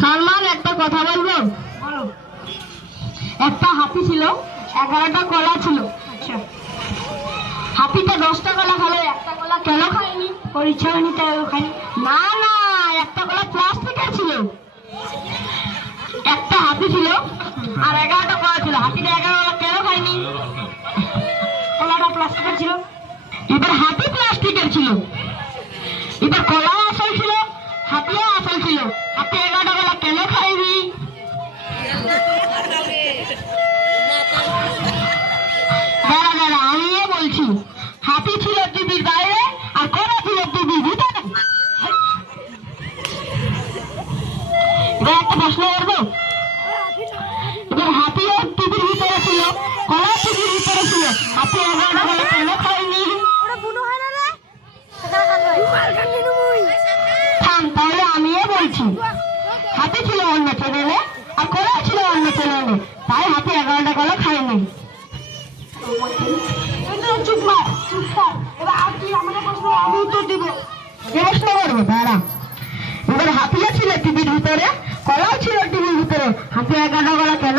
সালমান, একটা কথা বলবো? বলো। একটা হাতি ছিল, 11টা কলা ছিল। আচ্ছা, হাতিটা 10টা কলা খেলো, একটা কলা কেন খায়নি? ওর ইচ্ছা হয়নি তাই ও খাইনি। না না, একটা কলা প্লাস্টিকের ছিল। একটা হাতি ছিল আর 11টা কলা ছিল, হাতিটা 11 কলা কেন খায়নি? কলাটা প্লাস্টিকের ছিল। এবার হাতি প্লাস্টিকের ছিল, এবার কলাও আসল ছিল, হাতিও আসল ছিল, হাতি 11টা কলা কেন খায়নি? দাঁড়া দাঁড়া, আমিও বলছি। হাতি ছিল টিভির বাইরে আর কলা ছিল টিভির ভিতরে। এবার একটা প্রশ্ন করবো। এবার হাতিও টিভির ভিতরে ছিল, কলা টিভির ভিতরে ছিল, হাতি 11টা কলা কেন খায়নি? থাম, তাহলে আমিও বলছি। হাতি ছিল অন্য চ্যানেলে আর কলা ছিল অন্য চ্যানেলে, তাই হাতি 11টা কলা খায়নি। চুপ কর, চুপ কর। এবার আর তুই আমাকে প্রশ্ন, আমি উত্তর দিব। প্রশ্ন করবো, দাঁড়া। এবার হাতিও ছিল টিভির ভিতরে, কলাও ছিল টিভির ভিতরে, হাতি 11টা কলা কেন